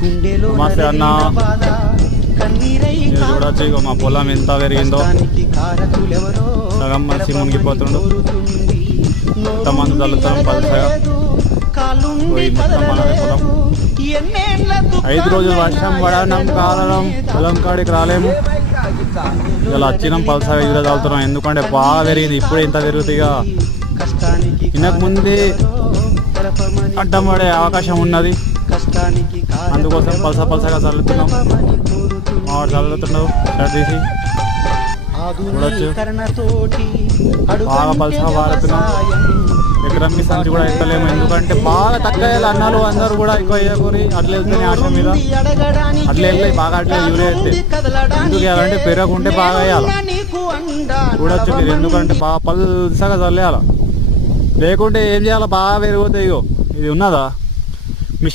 నమస్తే అన్న. మీరు చూడొచ్చు ఇక మా పొలం ఎంత పెరిగిందో. సగం మనిషి మునిగిపోతుండు. మొత్తం చల్లుతాం పలుసగా పోయి మొత్తం మనది పొలం. 5 రోజులు వర్షం పడడం కారణం పొలం కాడికి రాలేము. ఇలా వచ్చినాం పలుసగా ఇలా చల్లుతున్నాం. ఎందుకంటే బాగా పెరిగింది. ఇప్పుడే ఇంత పెరుగుతుంది. ఇంతకు ముందే అడ్డం పడే అవకాశం ఉన్నది. అందుకోసం పలసగా చల్లుతున్నాం. మావాడు చల్లుతున్నావు షర్ట్ తీసి చూడొచ్చు. బాగా పలసగా వాడుతున్నాం. ఎకరంకి సంచి కూడా ఎక్కలేము. ఎందుకంటే బాగా తక్కువ అన్నాలు అందరూ కూడా ఎక్కువ వేయకూరి అట్లా వెళ్తున్నాయి ఆశ మీద. అట్లా వెళ్ళి బాగా అట్లా యూరియా వేస్తే ఎందుకు వేయాలంటే పెరగకుంటే బాగా వేయాలి. చూడొచ్చు మీరు. ఎందుకంటే బాగా పలసగా చల్లేయాలి. లేకుంటే ఏం చేయాలి, బాగా పెరిగిపోతాయి. ఇగో ఇది ఉన్నదా